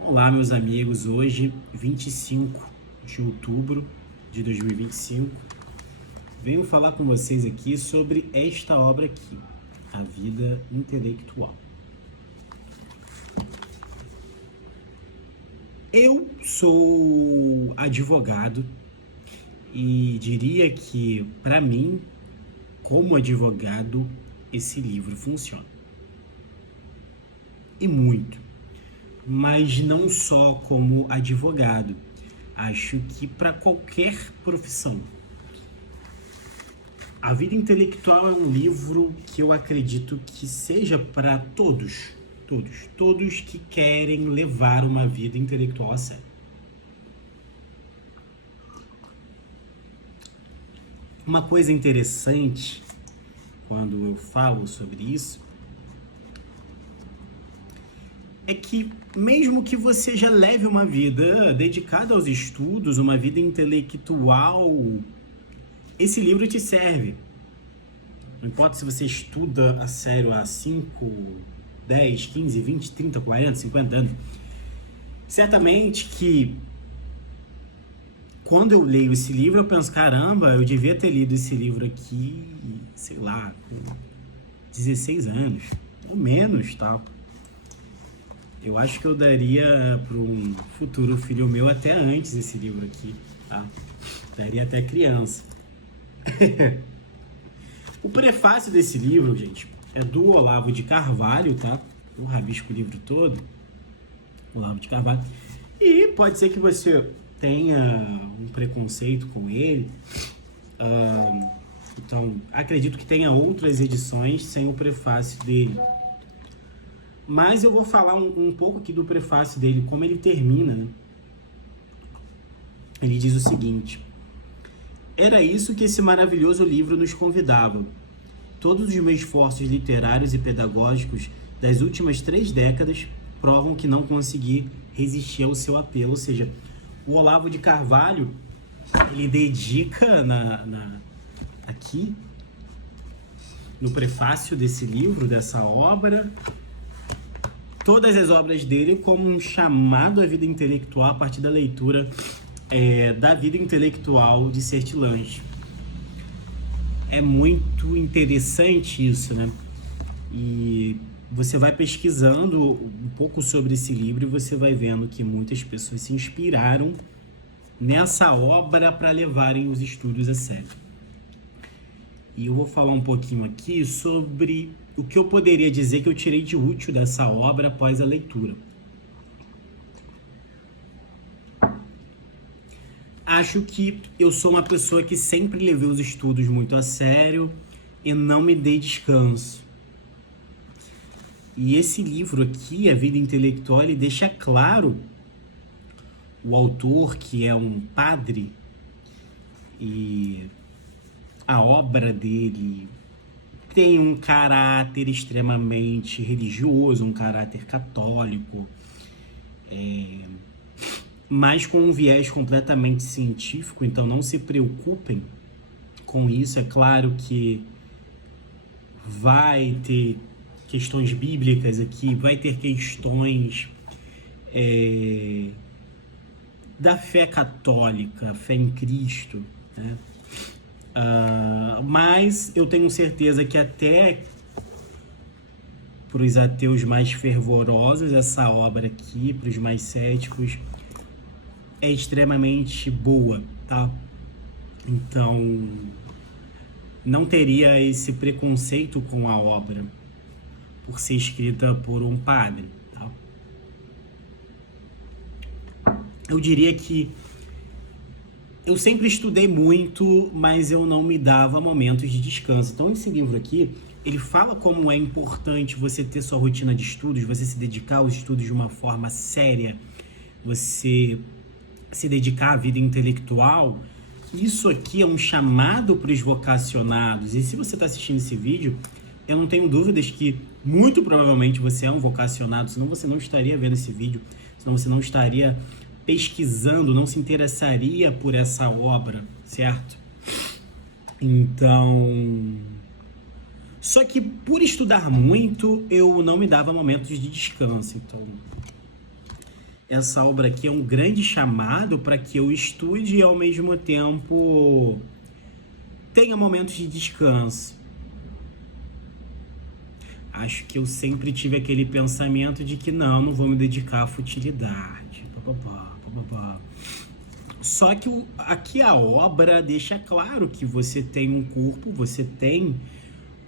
Olá, meus amigos. Hoje, 25 de outubro de 2025, venho falar com vocês aqui sobre esta obra aqui, A Vida Intelectual. Eu sou advogado e diria que, para mim, como advogado, esse livro funciona. E muito. Mas não só como advogado. Acho que para qualquer profissão. A Vida Intelectual é um livro que eu acredito que seja para todos que querem levar uma vida intelectual a sério. Uma coisa interessante quando eu falo sobre isso é que mesmo que você já leve uma vida dedicada aos estudos, uma vida intelectual, esse livro te serve. Não importa se você estuda a sério há 5, 10, 15, 20, 30, 40, 50 anos. Certamente que quando eu leio esse livro eu penso, caramba, eu devia ter lido esse livro aqui, sei lá, com 16 anos, ou menos, tal. Eu acho que eu daria para um futuro filho meu até antes esse livro aqui, tá? Daria até criança. O prefácio desse livro, gente, é do Olavo de Carvalho, tá? Eu rabisco o livro todo, Olavo de Carvalho. E pode ser que você tenha um preconceito com ele. Então, acredito que tenha outras edições sem o prefácio dele. Mas eu vou falar um pouco aqui do prefácio dele, como ele termina, né? Ele diz o seguinte: era isso que esse maravilhoso livro nos convidava. Todos os meus esforços literários e pedagógicos das últimas 3 décadas provam que não consegui resistir ao seu apelo. Ou seja, o Olavo de Carvalho, ele dedica aqui, no prefácio desse livro, dessa obra, todas as obras dele como um chamado à vida intelectual a partir da leitura da Vida Intelectual de Sertilange. É muito interessante isso, né? E você vai pesquisando um pouco sobre esse livro e você vai vendo que muitas pessoas se inspiraram nessa obra para levarem os estudos a sério. E eu vou falar um pouquinho aqui sobre o que eu poderia dizer que eu tirei de útil dessa obra após a leitura. Acho que eu sou uma pessoa que sempre levei os estudos muito a sério e não me dei descanso. E esse livro aqui, A Vida Intelectual, ele deixa claro, o autor, que é um padre, e a obra dele tem um caráter extremamente religioso, um caráter católico, mas com um viés completamente científico, então não se preocupem com isso. É claro que vai ter questões bíblicas aqui, vai ter questões da fé católica, fé em Cristo, né? Mas eu tenho certeza que até para os ateus mais fervorosos, essa obra aqui, para os mais céticos, é extremamente boa, tá? Então, não teria esse preconceito com a obra por ser escrita por um padre, tá? Eu diria que eu sempre estudei muito, mas eu não me dava momentos de descanso. Então, esse livro aqui, ele fala como é importante você ter sua rotina de estudos, você se dedicar aos estudos de uma forma séria, você se dedicar à vida intelectual. Isso aqui é um chamado para os vocacionados. E se você está assistindo esse vídeo, eu não tenho dúvidas que muito provavelmente você é um vocacionado, senão você não estaria vendo esse vídeo, senão você não estaria pesquisando, não se interessaria por essa obra, certo? Então, só que por estudar muito, eu não me dava momentos de descanso. Então, essa obra aqui é um grande chamado para que eu estude e ao mesmo tempo tenha momentos de descanso. Acho que eu sempre tive aquele pensamento de que não vou me dedicar à futilidade. Só que aqui a obra deixa claro que você tem um corpo, você tem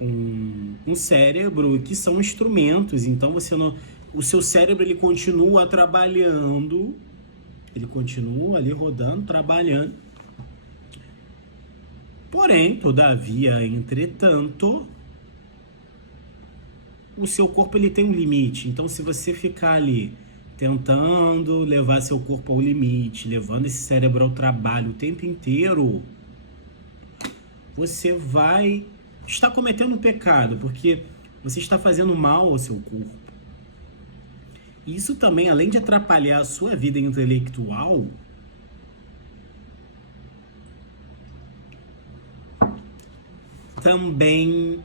um cérebro, que são instrumentos. Então você não, o seu cérebro ele continua trabalhando, ele continua ali rodando, trabalhando. Porém, todavia, entretanto, o seu corpo ele tem um limite. Então, se você ficar ali tentando levar seu corpo ao limite, levando esse cérebro ao trabalho o tempo inteiro, você vai estar cometendo um pecado, porque você está fazendo mal ao seu corpo. Isso também, além de atrapalhar a sua vida intelectual, também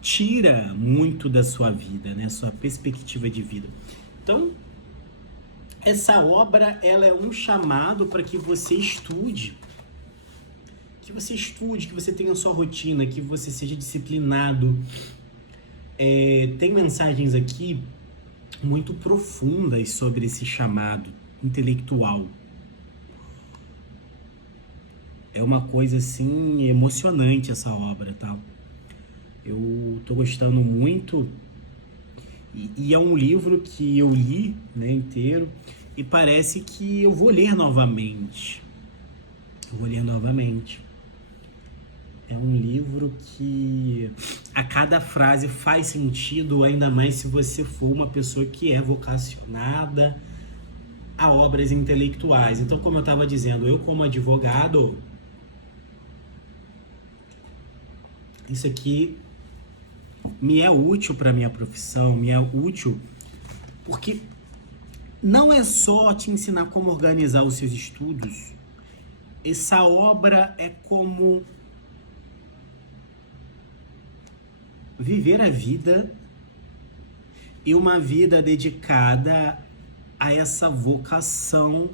tira muito da sua vida, né? Sua perspectiva de vida. Então, essa obra, ela é um chamado para que você estude. Que você tenha a sua rotina, que você seja disciplinado. Tem mensagens aqui muito profundas sobre esse chamado intelectual. É uma coisa, assim, emocionante essa obra, tá? Eu tô gostando muito. E é um livro que eu li, né, inteiro, e parece que eu vou ler novamente. É um livro que a cada frase faz sentido, ainda mais se você for uma pessoa que é vocacionada a obras intelectuais. Então, como eu estava dizendo, eu como advogado, isso aqui me é útil para minha profissão, me é útil porque não é só te ensinar como organizar os seus estudos. Essa obra é como viver a vida, e uma vida dedicada a essa vocação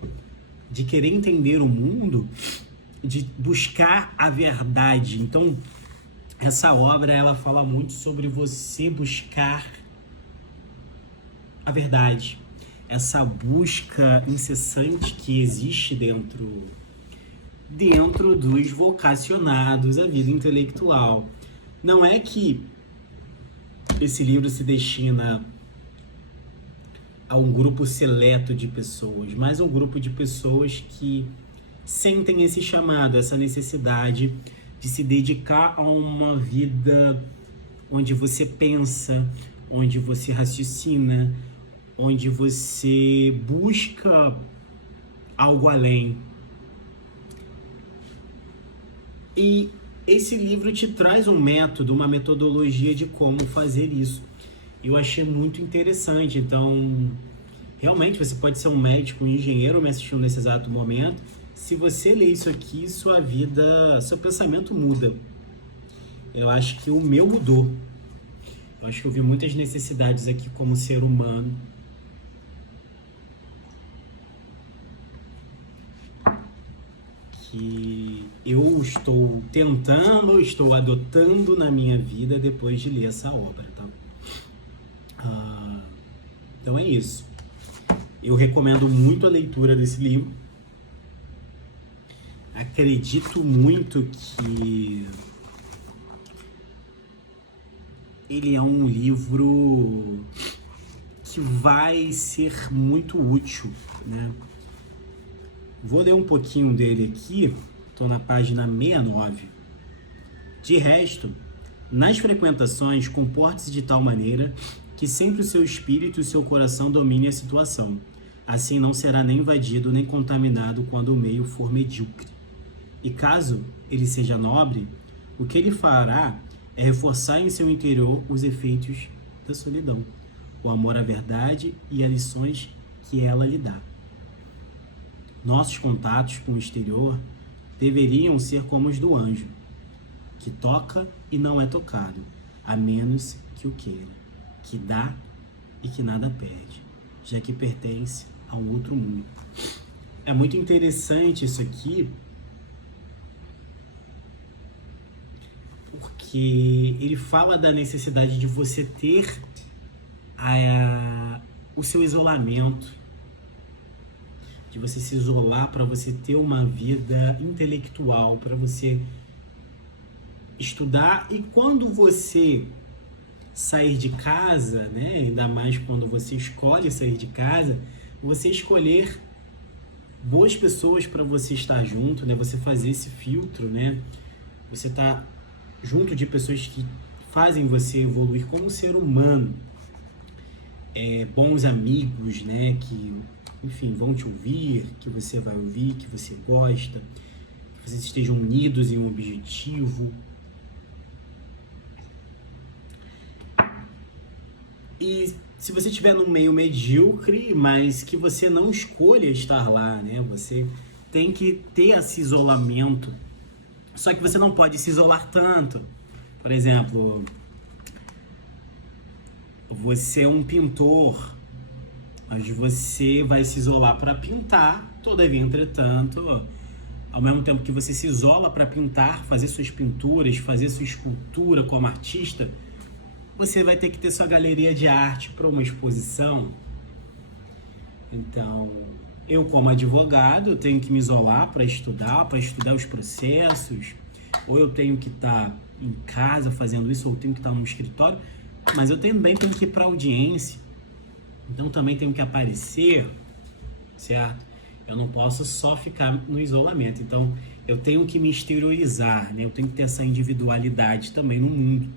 de querer entender o mundo, de buscar a verdade. Então, essa obra, ela fala muito sobre você buscar a verdade. Essa busca incessante que existe dentro dos vocacionados à vida intelectual. Não é que esse livro se destina a um grupo seleto de pessoas, mas a um grupo de pessoas que sentem esse chamado, essa necessidade de se dedicar a uma vida onde você pensa, onde você raciocina, onde você busca algo além. E esse livro te traz um método, uma metodologia de como fazer isso. Eu achei muito interessante. Então, realmente, você pode ser um médico, um engenheiro me assistindo nesse exato momento. Se você ler isso aqui, sua vida, seu pensamento muda. Eu acho que o meu mudou. Eu acho que eu vi muitas necessidades aqui como ser humano. Que eu estou tentando, estou adotando na minha vida depois de ler essa obra, tá? Então é isso. Eu recomendo muito a leitura desse livro. Acredito muito que ele é um livro que vai ser muito útil, né? Vou ler um pouquinho dele aqui, estou na página 69. De resto, nas frequentações, comporte-se de tal maneira que sempre o seu espírito e o seu coração dominem a situação. Assim não será nem invadido nem contaminado quando o meio for medíocre. E caso ele seja nobre, o que ele fará é reforçar em seu interior os efeitos da solidão, o amor à verdade e as lições que ela lhe dá. Nossos contatos com o exterior deveriam ser como os do anjo, que toca e não é tocado, a menos que o queira, que dá e que nada perde. já que pertence a um outro mundo. É muito interessante isso aqui, porque ele fala da necessidade de você ter o seu isolamento, de você se isolar para você ter uma vida intelectual, para você estudar. E quando você sair de casa, né, ainda mais quando você escolhe sair de casa, você escolher boas pessoas para você estar junto, né, você fazer esse filtro, né, você tá junto de pessoas que fazem você evoluir como ser humano, bons amigos, né, que, enfim, vão te ouvir, que você vai ouvir, que você gosta, que vocês estejam unidos em um objetivo. E se você estiver num meio medíocre, mas que você não escolha estar lá, né, você tem que ter esse isolamento. Só que você não pode se isolar tanto. Por exemplo, você é um pintor, mas você vai se isolar para pintar. Todavia, entretanto, ao mesmo tempo que você se isola para pintar, fazer suas pinturas, fazer sua escultura como artista, você vai ter que ter sua galeria de arte para uma exposição. Então, eu como advogado, tenho que me isolar para estudar os processos, ou eu tenho que estar em casa fazendo isso, ou eu tenho que estar no escritório, mas eu também tenho que ir para audiência, então também tenho que aparecer, certo? Eu não posso só ficar no isolamento, então eu tenho que me exteriorizar, né? Eu tenho que ter essa individualidade também no mundo.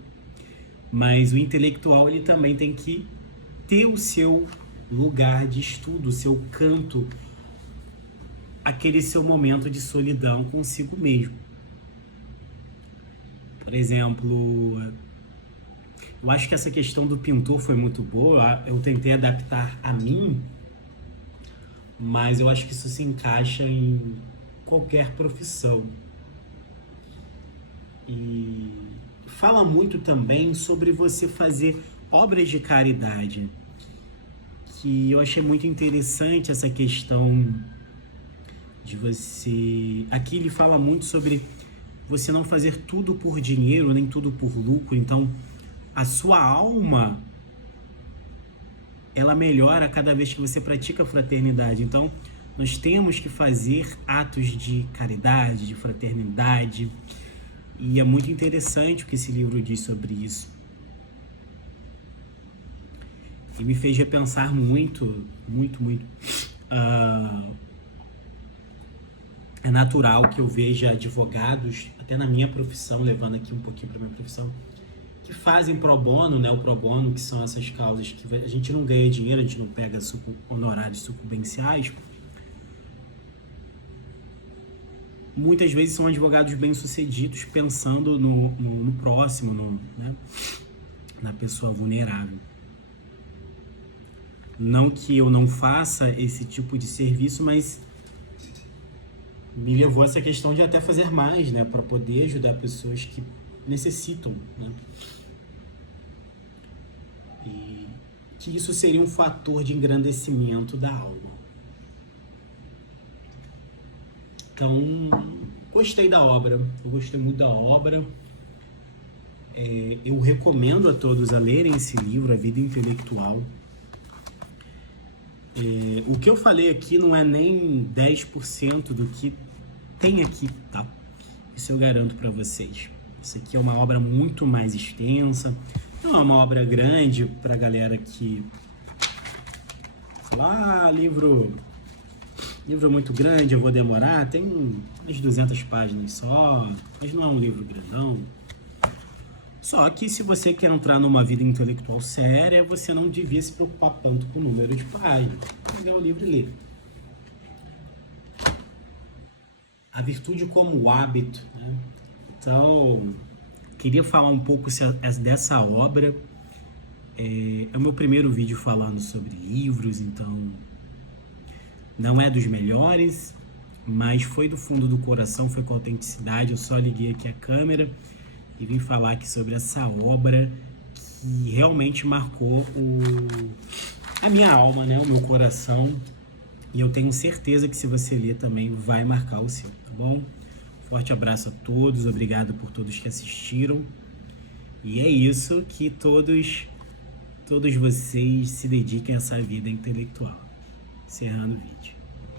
Mas o intelectual, ele também tem que ter o seu lugar de estudo, o seu canto, aquele seu momento de solidão consigo mesmo. Por exemplo, eu acho que essa questão do pintor foi muito boa, eu tentei adaptar a mim, mas eu acho que isso se encaixa em qualquer profissão. E fala muito também sobre você fazer obras de caridade, que eu achei muito interessante essa questão de você... Aqui ele fala muito sobre você não fazer tudo por dinheiro, nem tudo por lucro. Então, a sua alma, ela melhora cada vez que você pratica a fraternidade. Então, nós temos que fazer atos de caridade, de fraternidade. E é muito interessante o que esse livro diz sobre isso. E me fez repensar muito. É natural que eu veja advogados, até na minha profissão, levando aqui um pouquinho para minha profissão, que fazem pro bono, né? O pro bono, que são essas causas que a gente não ganha dinheiro, a gente não pega honorários sucumbenciais. Muitas vezes são advogados bem-sucedidos pensando no próximo, né? Na pessoa vulnerável. Não que eu não faça esse tipo de serviço, mas me levou a essa questão de até fazer mais, né? Para poder ajudar pessoas que necessitam, né? E que isso seria um fator de engrandecimento da alma. Então, gostei da obra, eu gostei muito da obra. Eu recomendo a todos a lerem esse livro, A Vida Intelectual. O que eu falei aqui não é nem 10% do que tem aqui, tá? Isso eu garanto para vocês. Isso aqui é uma obra muito mais extensa, não é uma obra grande pra galera que fala, livro muito grande, eu vou demorar. Tem umas 200 páginas só, mas não é um livro grandão. Só que se você quer entrar numa vida intelectual séria, você não devia se preocupar tanto com o número de páginas. Pegar o livro e ler. A virtude como hábito, né? Então, queria falar um pouco dessa obra. É o meu primeiro vídeo falando sobre livros, então não é dos melhores, mas foi do fundo do coração, foi com autenticidade. Eu só liguei aqui a câmera e vim falar aqui sobre essa obra que realmente marcou a minha alma, né? O meu coração. E eu tenho certeza que se você ler também vai marcar o seu, tá bom? Forte abraço a todos, obrigado por todos que assistiram. E é isso, que todos vocês se dediquem a essa vida intelectual. Encerrando o vídeo.